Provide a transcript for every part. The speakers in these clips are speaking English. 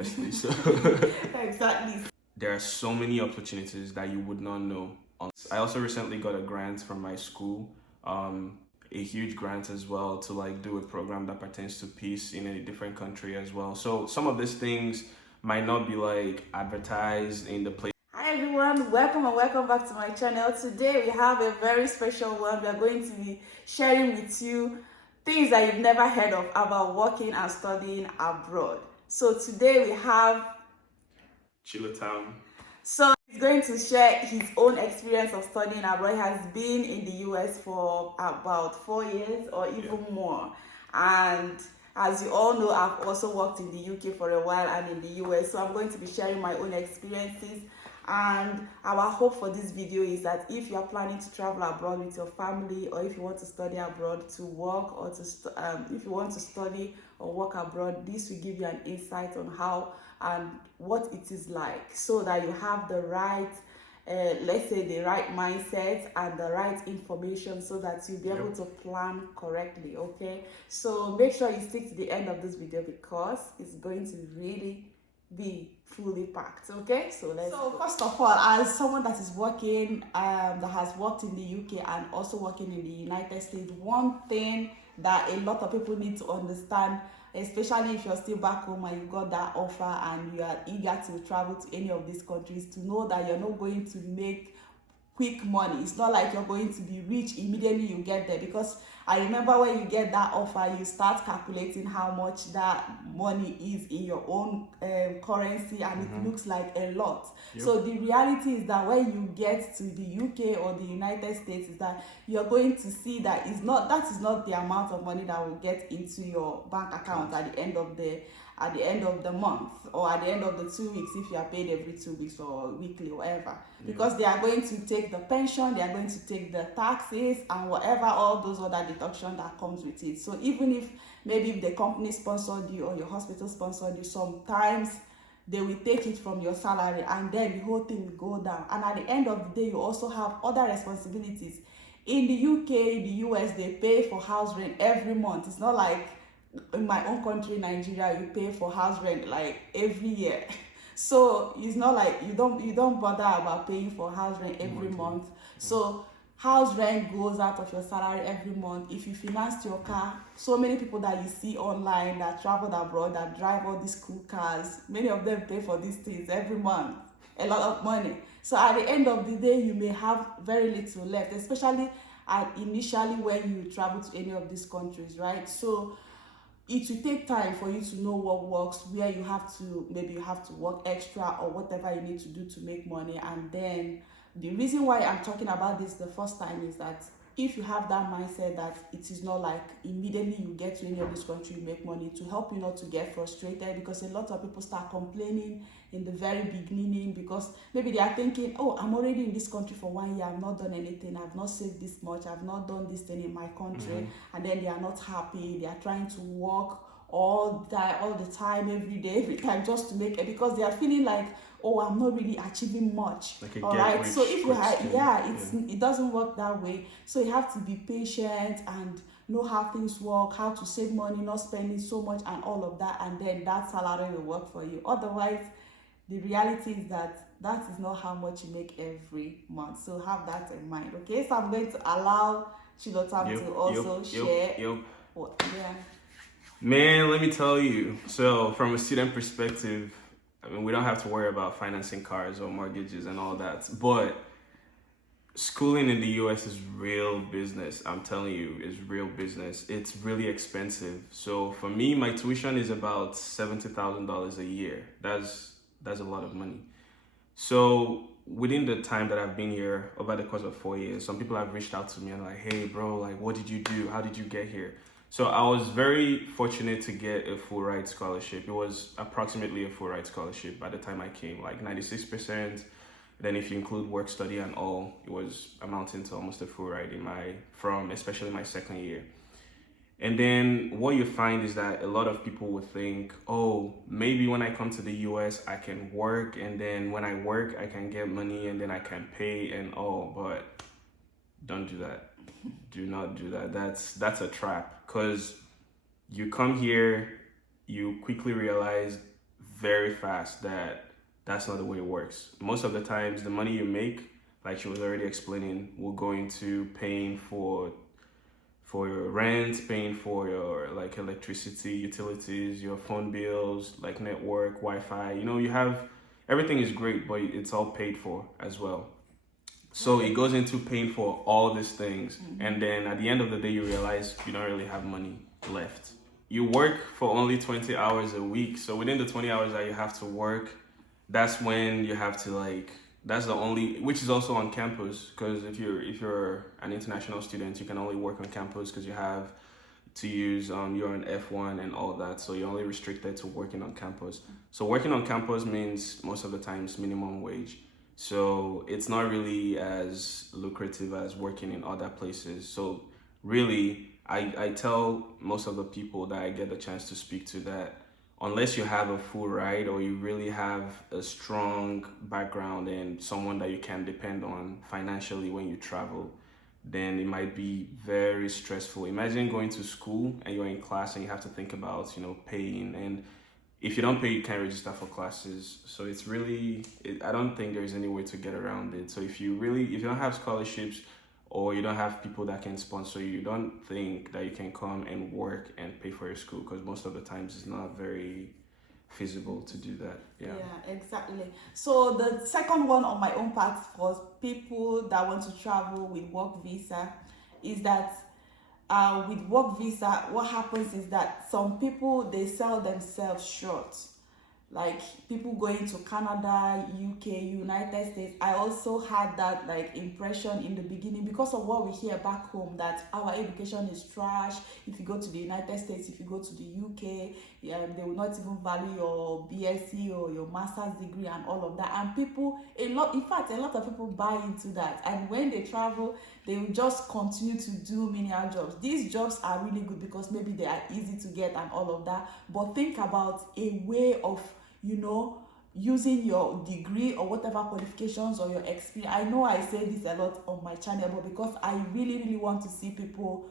honestly. So Exactly. there are so many opportunities that you would not know. I also recently got a grant from my school, a huge grant as well, to like do a program that pertains to peace in a different country as well. So some of these things might not be like advertised in the place. Hi everyone, welcome and welcome back to my channel. Today we have a very special one. We are going to be sharing with you things that you've never heard of about working and studying abroad. So today we have Chilotown. So he's going to share his own experience of studying abroad. He has been in the US for about 4 years or even more. And as you all know, I've also worked in the UK for a while and in the US. So I'm going to be sharing my own experiences. And our hope for this video is that if you are planning to travel abroad with your family, or if you want to study abroad to work, or to if you want to study or work abroad, this will give you an insight on how and what it is like, so that you have the right let's say the right mindset and the right information, so that you'll be able to plan correctly. Okay, so make sure you stick to the end of this video because it's going to really be fully packed. Okay, so let's go. First of all, as someone that is working that has worked in the UK and also working in the United States, one thing that a lot of people need to understand, especially if you're still back home and you got that offer and you are eager to travel to any of these countries, to know that you're not going to make quick money. It's not like you're going to be rich immediately you get there, because I remember when you get that offer, you start calculating how much that money is in your own currency, and it looks like a lot. So the reality is that when you get to the UK or the United States, is that you're going to see that that is not the amount of money that will get into your bank account at the end of the month, or at the end of the 2 weeks, if you are paid every 2 weeks or weekly or whatever. Because they are going to take the pension, they are going to take the taxes and whatever, all those other deduction that comes with it. So even if maybe if the company sponsored you or your hospital sponsored you, sometimes they will take it from your salary and then the whole thing will go down. And at the end of the day, you also have other responsibilities. In the UK, the US, they pay for house rent every month. It's not like in my own country, Nigeria, you pay for house rent like every year. So it's not like you don't bother about paying for house rent every month. So house rent goes out of your salary every month. If you financed your car, so many people that you see online that traveled abroad, that drive all these cool cars, many of them pay for these things every month, a lot of money. So at the end of the day, you may have very little left, especially initially when you travel to any of these countries, right? So it will take time for you to know what works, where you have to, maybe you have to work extra or whatever you need to do to make money. And then the reason why I'm talking about this the first time is that if you have that mindset that it is not like immediately you get to any of this country you make money, to help you not to get frustrated, because a lot of people start complaining in the very beginning because maybe they are thinking, oh, I'm already in this country for 1 year, I've not done anything, I've not saved this much, I've not done this thing in my country, and then they are not happy. They are trying to work all the time, every day, every time, just to make it, because they are feeling like, oh, I'm not really achieving much. Like all right, so if you it doesn't work that way. So you have to be patient and know how things work, how to save money, not spending so much and all of that, and then that salary will work for you. Otherwise, the reality is that that is not how much you make every month. So have that in mind. Okay, so I'm going to allow Chilotam to also share. Man, let me tell you. So from a student perspective, I mean, we don't have to worry about financing cars or mortgages and all that. But schooling in the US is real business. I'm telling you, it's real business. It's really expensive. So for me, my tuition is about $70,000 a year. That's a lot of money. So within the time that I've been here, over the course of 4 years, some people have reached out to me and like, hey bro, like what did you do? How did you get here? So I was very fortunate to get a full ride scholarship. It was approximately a full ride scholarship by the time I came, like 96%. Then if you include work study and all, it was amounting to almost a full ride especially my second year. And then what you find is that a lot of people would think, oh, maybe when I come to the US, I can work. And then when I work, I can get money and then I can pay and all. But don't do that. Do not do that. That's a trap, because you come here, you quickly realize very fast that that's not the way it works. Most of the times, the money you make, like she was already explaining, will go into paying for your rent, paying for your like electricity, utilities, your phone bills, like network, Wi-Fi. You know, you have everything is great, but it's all paid for as well. So it goes into paying for all these things, and then at the end of the day, you realize you don't really have money left. You work for only 20 hours a week, so within the 20 hours that you have to work, that's when you have to like. That's the only, which is also on campus, because if you're an international student, you can only work on campus because you have to use you're an F1 and all that, so you're only restricted to working on campus. So working on campus means most of the times minimum wage. So it's not really as lucrative as working in other places. So really, I tell most of the people that I get the chance to speak to that unless you have a full ride or you really have a strong background and someone that you can depend on financially when you travel, then it might be very stressful. Imagine going to school and you're in class and you have to think about, paying, and if you don't pay, you can't register for classes. So it's really, I don't think there's any way to get around it. So if you don't have scholarships or you don't have people that can sponsor you, you don't think that you can come and work and pay for your school, because most of the times it's not very feasible to do that. Yeah, exactly. So the second one on my own part for people that want to travel with work visa is that with work visa, what happens is that some people, they sell themselves short. Like people going to Canada, UK, United States. I also had that like impression in the beginning because of what we hear back home, that our education is trash. If you go to the United States, if you go to the UK, they will not even value your BSc or your master's degree and all of that. And in fact, a lot of people buy into that. And when they travel, they will just continue to do menial jobs. These jobs are really good because maybe they are easy to get and all of that. But think about a way of using your degree or whatever qualifications or your experience. I know I say this a lot on my channel, but because I really, really want to see people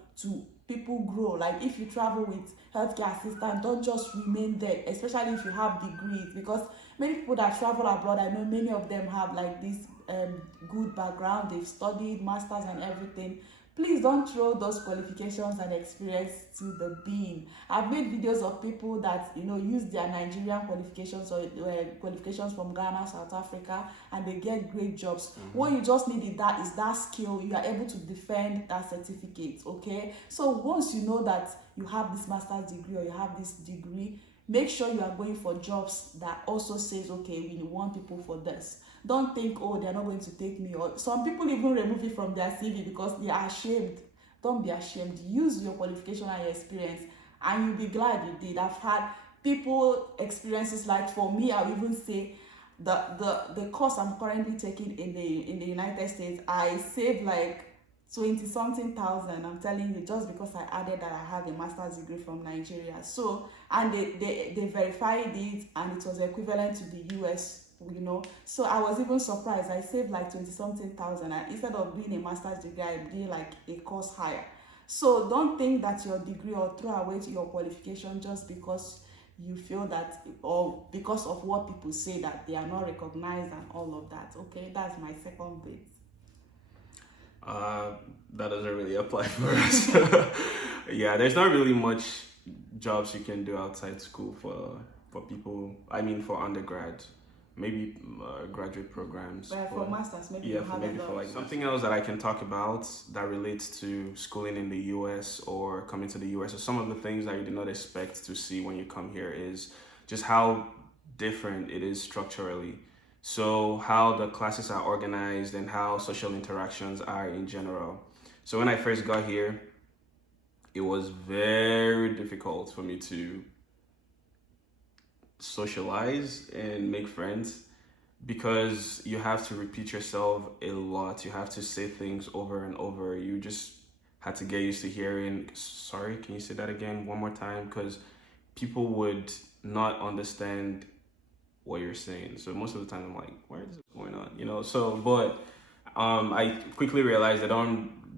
grow. Like if you travel with healthcare assistant, don't just remain there, especially if you have degrees, because many people that travel abroad, I know many of them have like this good background, they've studied masters and everything. Please don't throw those qualifications and experience to the bin. I've made videos of people that use their Nigerian qualifications or qualifications from Ghana, South Africa, and they get great jobs. What you just need is that skill. You are able to defend that certificate. Okay, so once you know that you have this master's degree or you have this degree, make sure you are going for jobs that also says, okay, we want people for this. Don't think, oh, they're not going to take me. Or some people even remove it from their CV because they are ashamed. Don't be ashamed. Use your qualification and your experience, and you'll be glad you did. I've had people experiences like, for me, I'll even say the course I'm currently taking in the United States, I saved like 20-something thousand. I'm telling you, just because I added that I have a master's degree from Nigeria. So, and they verified it, and it was equivalent to the US. So I was even surprised. I saved like 20-something thousand, and instead of doing a master's degree, I did like a course higher. So don't think that your degree, or throw away your qualification just because you feel that, or because of what people say, that they are not recognized and all of that. Okay, that's my second bit. That doesn't really apply for us. Yeah, there's not really much jobs you can do outside school for people. I mean, for undergrad. Maybe graduate programs. But for masters, maybe for like something else that I can talk about that relates to schooling in the US or coming to the US, or some of the things that you did not expect to see when you come here, is just how different it is structurally. So how the classes are organized and how social interactions are in general. So when I first got here, it was very difficult for me to socialize and make friends, because you have to repeat yourself a lot. You have to say things over and over. You just had to get used to hearing, sorry, can you say that again one more time? Because people would not understand what you're saying. So most of the time I'm like, where is this going on? So, but I quickly realized that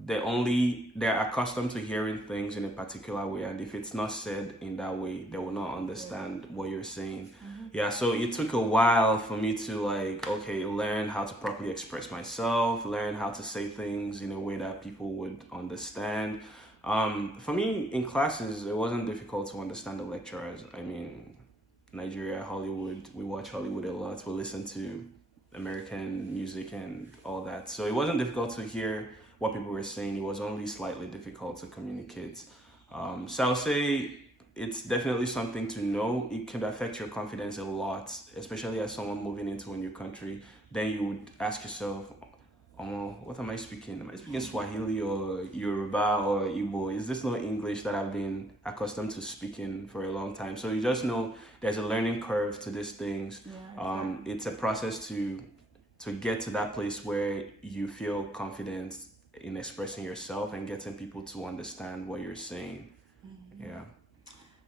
they're accustomed to hearing things in a particular way, and if it's not said in that way, they will not understand what you're saying. Yeah, so it took a while for me to like, okay, learn how to properly express myself, learn how to say things in a way that people would understand. For me, in classes, it wasn't difficult to understand the lecturers. I mean, Nigeria, Hollywood, we watch Hollywood a lot. We listen to American music and all that. So it wasn't difficult to hear what people were saying. It was only slightly difficult to communicate. So I'll say it's definitely something to know. It can affect your confidence a lot, especially as someone moving into a new country. Then you would ask yourself, oh, what am I speaking? Am I speaking Swahili or Yoruba or Igbo? Is this not English that I've been accustomed to speaking for a long time? So you just know there's a learning curve to these things. It's a process to get to that place where you feel confident in expressing yourself and getting people to understand what you're saying.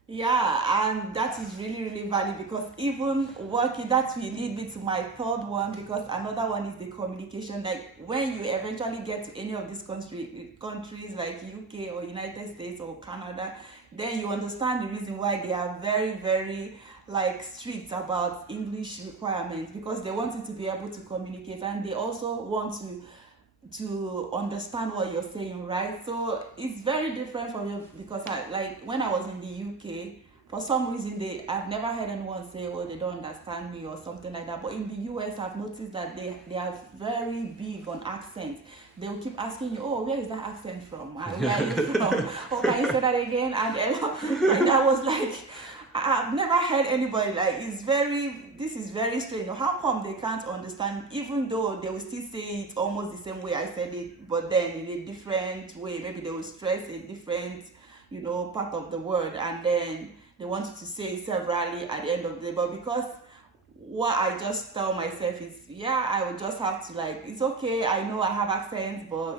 Yeah, and that is really, really valid, because even working, that will lead me to my third one, because another one is the communication. Like when you eventually get to any of these countries like UK or United States or Canada, then you understand the reason why they are very, very like strict about English requirements, because they want you to be able to communicate, and they also want to understand what you're saying, right? So it's very different from you, because like when I was in the UK, for some reason I've never heard anyone say, oh, they don't understand me or something like that. But in the US, I've noticed that they are very big on accent. They will keep asking you, oh, where is that accent from? Where are you from? Oh, can you say that again? And I was like, I've never heard anybody like, this is very strange. How come they can't understand, even though they will still say it almost the same way I said it, but then in a different way? Maybe they will stress a different, part of the word, and then they want you to say it severally at the end of the day. But because what I just tell myself is, I will just have to, like, it's okay, I know I have accents, but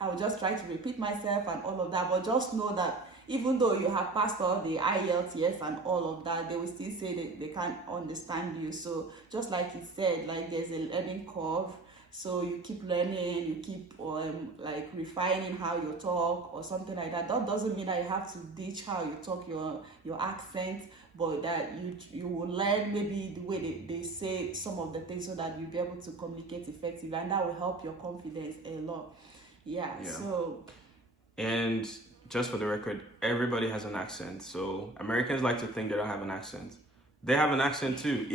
I will just try to repeat myself and all of that. But just know that even though you have passed all the IELTS and all of that, they will still say they can't understand you. So just like you said, like there's a learning curve. So you keep learning, you keep like refining how you talk or something like that. That doesn't mean that you have to ditch how you talk, your accent, but that you will learn maybe the way they say some of the things, so that you'll be able to communicate effectively, and that will help your confidence a lot. So. And just for the record, everybody has an accent. So Americans like to think they don't have an accent. They have an accent too.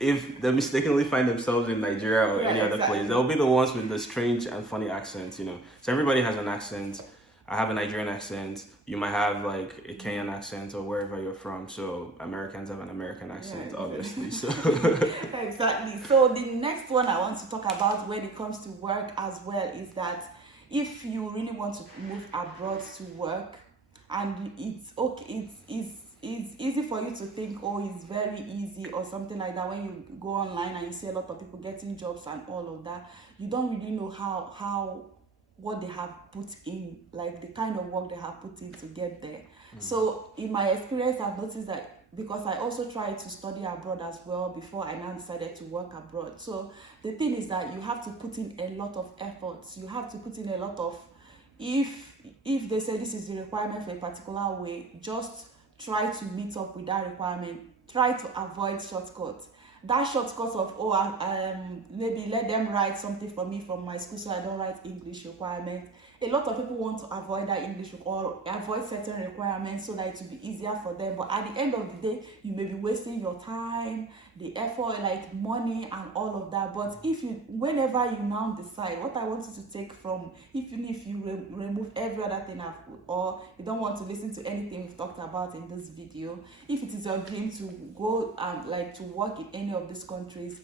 If they mistakenly find themselves in Nigeria or any other place, they'll be the ones with the strange and funny accents, So everybody has an accent. I have a Nigerian accent. You might have like a Kenyan accent or wherever you're from. So Americans have an American accent, obviously. So exactly. So the next one I want to talk about when it comes to work as well is that if you really want to move abroad to work, and it's okay, it's easy for you to think, oh, it's very easy or something like that. When you go online and you see a lot of people getting jobs and all of that, you don't really know how what they have put in, like the kind of work they have put in to get there. So in my experience, I've noticed that, because I also tried to study abroad as well before I now decided to work abroad. So the thing is that you have to put in a lot of efforts. You have to put in a lot of, if they say this is the requirement for a particular way, just try to meet up with that requirement. Try to avoid shortcuts. That shortcut of, maybe let them write something for me from my school so I don't write English requirements. A lot of people want to avoid that English or avoid certain requirements so that it will be easier for them. But at the end of the day, you may be wasting your time, the effort, like money and all of that. But whenever you now decide, what I want you to take from, even if you remove every other thing or you don't want to listen to anything we've talked about in this video, if it is your dream to go and like to work in any of these countries,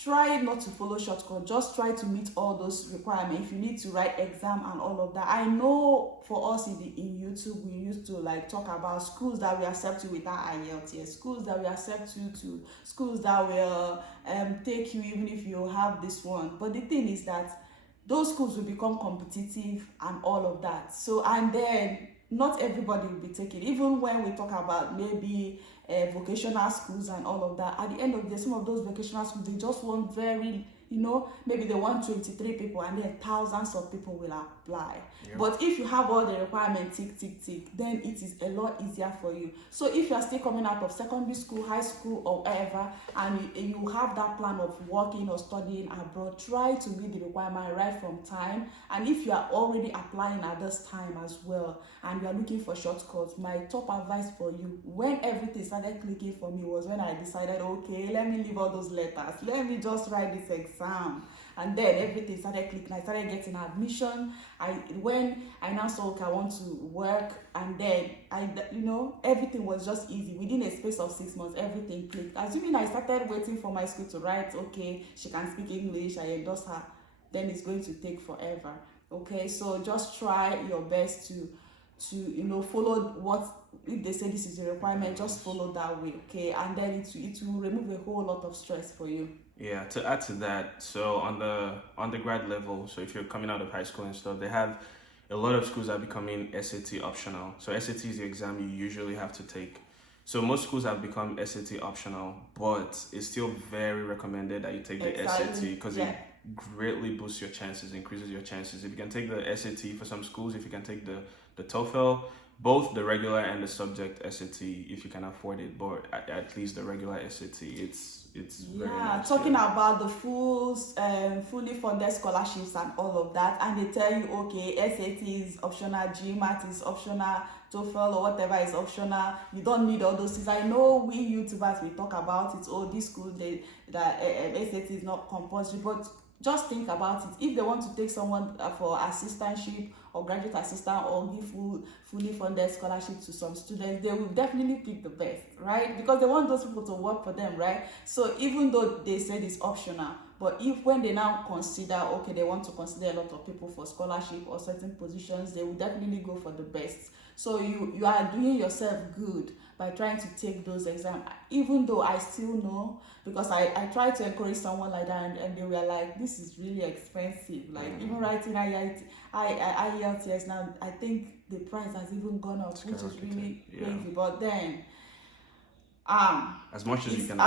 try not to follow shortcuts. Just try to meet all those requirements. If you need to write exam and all of that, I know for us in YouTube, we used to like talk about schools that we accept you without IELTS, schools that we accept you to, schools that will take you even if you have this one. But the thing is that those schools will become competitive and all of that. So, and then not everybody will be taken. Even when we talk about maybe vocational schools and all of that, at the end of the day, some of those vocational schools, they just want very maybe they want 23 people and then thousands of people will apply. Yep. But if you have all the requirements tick, then it is a lot easier for you. So if you are still coming out of secondary school, high school, or whatever, and you have that plan of working or studying abroad, try to meet the requirement right from time. And if you are already applying at this time as well, and you are looking for shortcuts, my top advice for you, when everything started clicking for me, was when I decided, okay, let me leave all those letters, let me just write this exam. And then everything started clicking. I started getting admission. When I now saw, okay, I want to work, and then everything was just easy. Within a space of 6 months, everything clicked. Assuming I started waiting for my school to write, okay, she can speak English, I endorse her, then it's going to take forever. Okay, so just try your best to follow what, if they say this is a requirement, just follow that way, okay, and then it will remove a whole lot of stress for you. Yeah, to add to that, so on the undergrad level, so if you're coming out of high school and stuff, they have a lot of schools are becoming SAT optional. So SAT is the exam you usually have to take. So most schools have become SAT optional, but it's still very recommended that you take the SAT, because it greatly boosts your chances, increases your chances. If you can take the SAT for some schools, if you can take the TOEFL, both the regular and the subject SAT, if you can afford it, but at least the regular SAT, it's very nice. Talking about the fully funded scholarships and all of that, and they tell you, okay, SAT is optional, GMAT is optional, TOEFL or whatever is optional, you don't need all those things. I know we YouTubers, we talk about it, this school, that SAT is not compulsory, but just think about it. If they want to take someone for assistantship or graduate assistant, or give fully funded scholarship to some students, they will definitely pick the best, right? Because they want those people to work for them, right? So even though they said it's optional, but when they now consider, okay, they want to consider a lot of people for scholarship or certain positions, they will definitely go for the best. So you are doing yourself good by trying to take those exams, even though I still know, because I try to encourage someone like that, and they were like, this is really expensive. Like, even writing IELTS now, I think the price has even gone up, which is really crazy. But then, as much as you can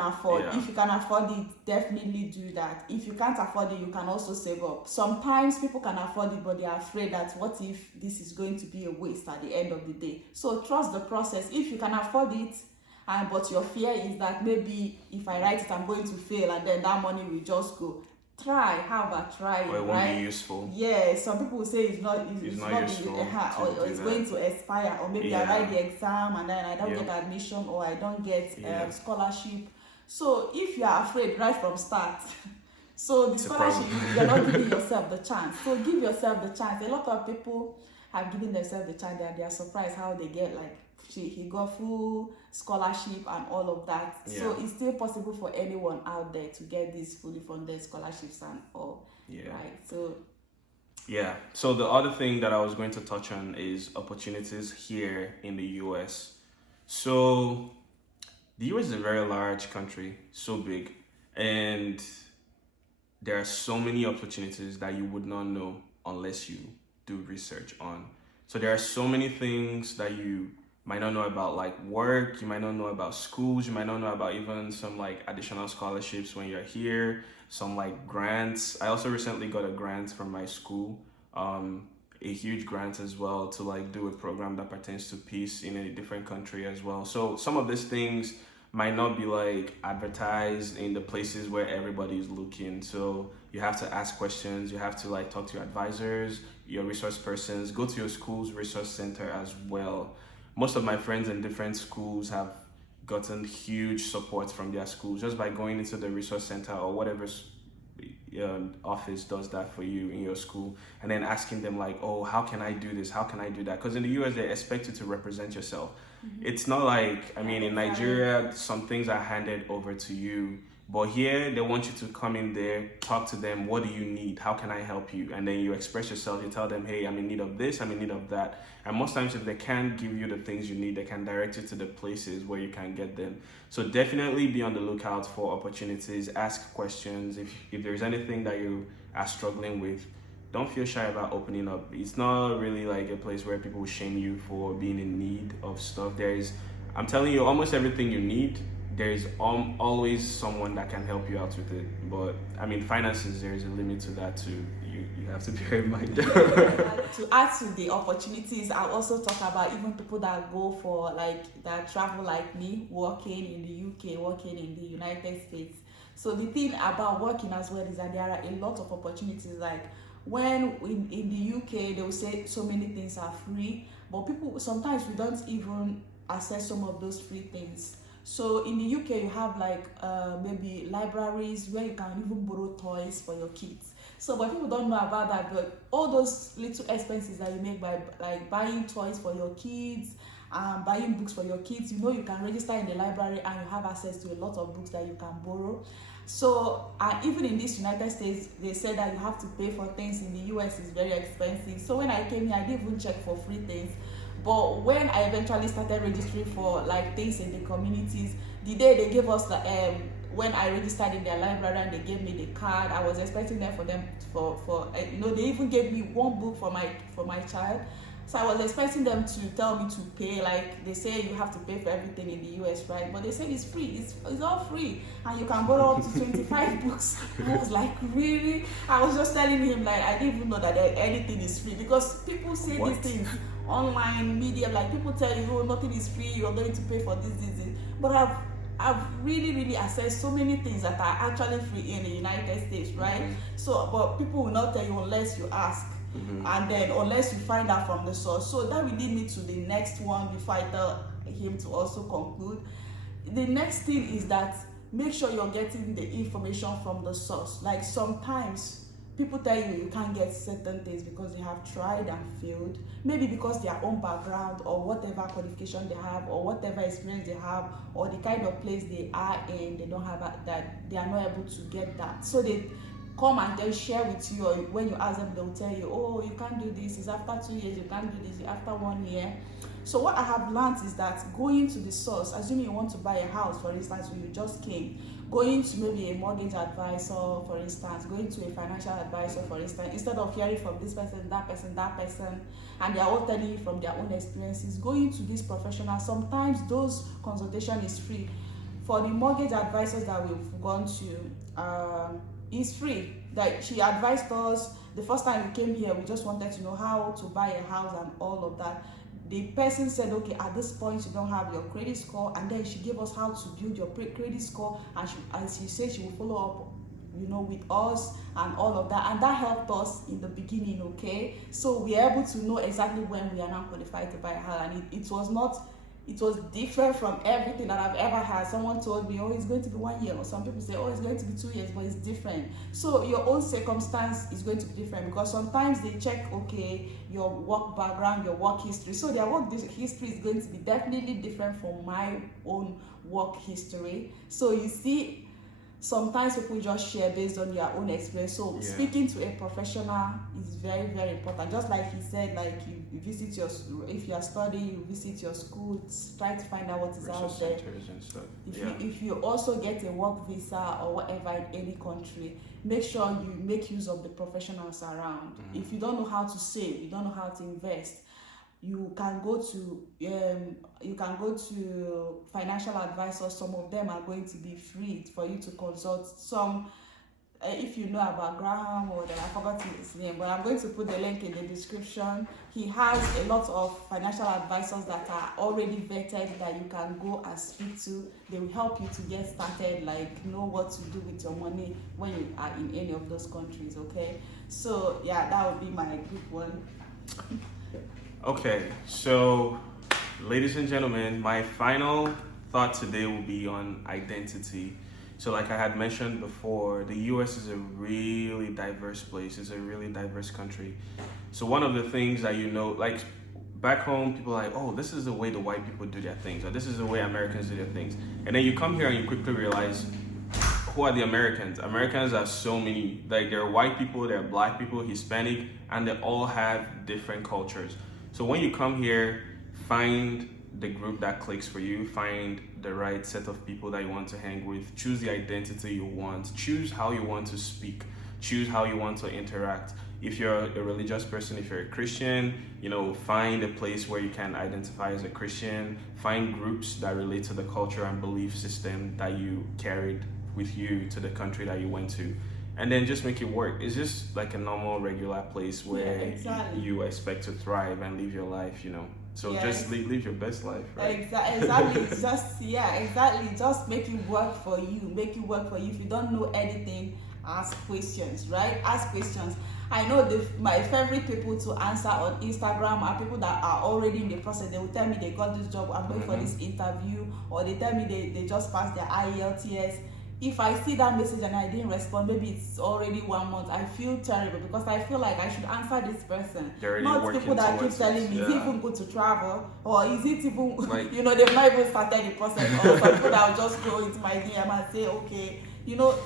afford. If you can afford it, definitely do that. If you can't afford it, you can also save up. Sometimes people can afford it, but they are afraid that what if this is going to be a waste at the end of the day. So trust the process. If you can afford it, but your fear is that maybe if I write it, I'm going to fail, and then that money will just go. Try it, or it won't be useful. Yeah, some people will say it's not useful, or it's going to expire, or maybe I write the exam and then I don't get admission, or I don't get scholarship. So if you are afraid right from start, so the scholarship, you're not giving yourself the chance. So give yourself the chance. A lot of people have given themselves the chance, and they are surprised how they get, like, he got full scholarship and all of that. So it's still possible for anyone out there to get these fully funded scholarships and all. Right? So the other thing that I was going to touch on is opportunities here in the US. So the US is a very large country, so big, and there are so many opportunities that you would not know unless you do research on. So there are so many things that you might not know about, like work, you might not know about schools, you might not know about even some like additional scholarships when you're here, some like grants. I also recently got a grant from my school, a huge grant as well, to like do a program that pertains to peace in a different country as well. So some of these things might not be like advertised in the places where everybody is looking. So you have to ask questions, you have to like talk to your advisors, your resource persons, go to your school's resource center as well. Most of my friends in different schools have gotten huge support from their schools just by going into the resource center or whatever office does that for you in your school, and then asking them like, oh, how can I do this? How can I do that? Because in the US, they expect you to represent yourself. It's not like, I mean, in Nigeria, some things are handed over to you, but here they want you to come in there, talk to them. What do you need? How can I help you? And then you express yourself. You tell them, hey, I'm in need of this, I'm in need of that. And most times if they can't give you the things you need, they can direct you to the places where you can get them. So definitely be on the lookout for opportunities, ask questions. If there's anything that you are struggling with, don't feel shy about opening up. It's not really like a place where people will shame you for being in need of stuff. I'm telling you, almost everything you need, there's always someone that can help you out with it. But I mean, finances, there's a limit to that too. You have to bear in mind. To add to the opportunities, I also talk about even people that go for that travel like me, working in the UK, working in the United States. So the thing about working as well is that there are a lot of opportunities. Like when in the UK, they will say so many things are free, but people sometimes we don't even access some of those free things. So in the UK, you have maybe libraries where you can even borrow toys for your kids. So, but people don't know about that. But all those little expenses that you make by buying toys for your kids, buying books for your kids, you can register in the library and you have access to a lot of books that you can borrow. So, even in this United States, they said that you have to pay for things. In the US, it's very expensive. So when I came here, I didn't even check for free things. But when I eventually started registering for things in the communities, the day they gave us when I registered in their library and they gave me the card, I was expecting them they even gave me one book for my child. So I was expecting them to tell me to pay, like they say you have to pay for everything in the US, right? But they said it's free, it's all free, and you can borrow up to 25 books. I was like, really? I was just telling him I didn't even know that anything is free, because people say these things online media, people tell you, oh, nothing is free, you're going to pay for this. But I've really accessed so many things that are actually free in the United States, right? Mm-hmm. So, but people will not tell you unless you ask. Mm-hmm. And then unless you find out from the source. So that will lead me to the next one before I tell him to also conclude. The next thing is that make sure you're getting the information from the source. Sometimes people tell you can't get certain things because they have tried and failed, maybe because their own background or whatever qualification they have or whatever experience they have or the kind of place they are in, they don't have that, they are not able to get that. So they come and then share with you, or when you ask them, they'll tell you, oh, you can't do this, it's after 2 years, you can't do this, after 1 year. So what I have learned is that going to the source, assuming you want to buy a house, for instance, when you just came, going to maybe a mortgage advisor, for instance, going to a financial advisor, for instance, instead of hearing from this person, and they are all telling you from their own experiences, going to this professional, sometimes those consultation is free. For the mortgage advisors that we've gone to, is free. She advised us the first time we came here, we just wanted to know how to buy a house and all of that. The person said, okay, at this point you don't have your credit score, and then she gave us how to build your credit score, and she said she will follow up with us and all of that, and that helped us in the beginning. Okay, so we are able to know exactly when we are now qualified to buy a house, and it was different from everything that I've ever had. Someone told me, oh, it's going to be 1 year, or some people say, oh, it's going to be 2 years, but it's different. So your own circumstance is going to be different, because sometimes they check, okay, your work background, your work history. So their work history is going to be definitely different from my own work history. So you see, sometimes people just share based on their own experience. So speaking to a professional is very, very important. Just like he said, you visit if you are studying, you visit your school, try to find out what is out there. If you also get a work visa or whatever in any country, make sure you make use of the professionals around. Mm-hmm. If you don't know how to save, you don't know how to invest, you can go to financial advisors. Some of them are going to be free for you to consult. Some, if you know about Graham, or I forgot his name, but I'm going to put the link in the description. He has a lot of financial advisors that are already vetted that you can go and speak to. They will help you to get started, know what to do with your money when you are in any of those countries. Okay, so that would be my group one. Okay, so ladies and gentlemen, my final thought today will be on identity. So like I had mentioned before, the US is a really diverse place. It's a really diverse country. So one of the things that back home, people are like, oh, this is the way the white people do their things, or this is the way Americans do their things. And then you come here and you quickly realize, who are the Americans? Americans are so many. There are white people, there are black people, Hispanic, and they all have different cultures. So when you come here, find the group that clicks for you, find the right set of people that you want to hang with, choose the identity you want, choose how you want to speak, choose how you want to interact. If you're a religious person, if you're a Christian, find a place where you can identify as a Christian. Find groups that relate to the culture and belief system that you carried with you to the country that you went to. And then just make it work. It's just like a normal, regular place where you expect to thrive and live your life, So just live your best life, right? Exactly. Exactly. Just make it work for you. Make it work for you. If you don't know anything, ask questions, right? Ask questions. I know my favorite people to answer on Instagram are people that are already in the process. They will tell me they got this job, I'm going for this interview, or they tell me they just passed their IELTS. If I see that message and I didn't respond, maybe it's already 1 month, I feel terrible because I feel like I should answer this person. Not people that keep telling me, is it even good to travel? Or is it even, they've not even started the process. Or some people that will just go into my DM and say, okay,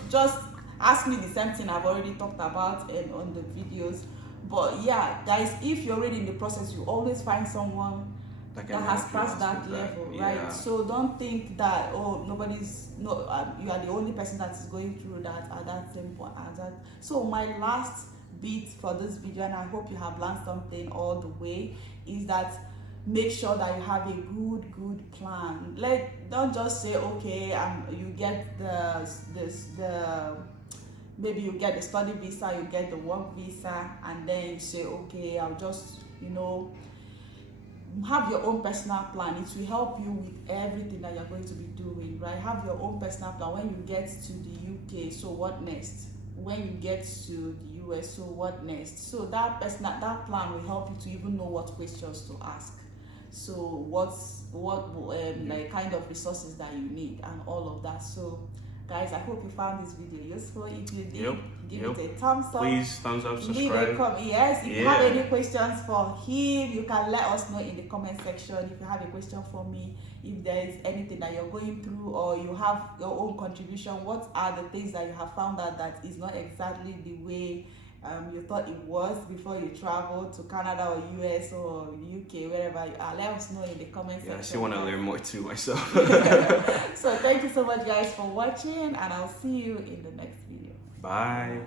just ask me the same thing I've already talked about on the videos. But yeah, guys, if you're already in the process, you always find someone that has passed that level, right? So don't think that you are the only person that is going through that at that same point. So my last bit for this video, and I hope you have learned something all the way, is that make sure that you have a good plan. Don't just say, okay, you get maybe you get the study visa, you get the work visa, and then you say, okay, I'll just have your own personal plan. It will help you with everything that you're going to be doing, right? Have your own personal plan. When you get to the UK, so what next? When you get to the US, so what next? So that plan will help you to even know what questions to ask. So what kind of resources that you need and all of that. So guys, I hope you found this video useful. If you did, give it a thumbs up. Please, thumbs up, subscribe. Leave a comment. Yes, if you have any questions for him, you can let us know in the comment section. If you have a question for me, if there is anything that you're going through or you have your own contribution, what are the things that you have found out that is not exactly the way you thought it was before you traveled to Canada or US or UK, wherever you are? Let us know in the comment section. I still want to learn more too myself. So thank you so much, guys, for watching, and I'll see you in the next video. Bye.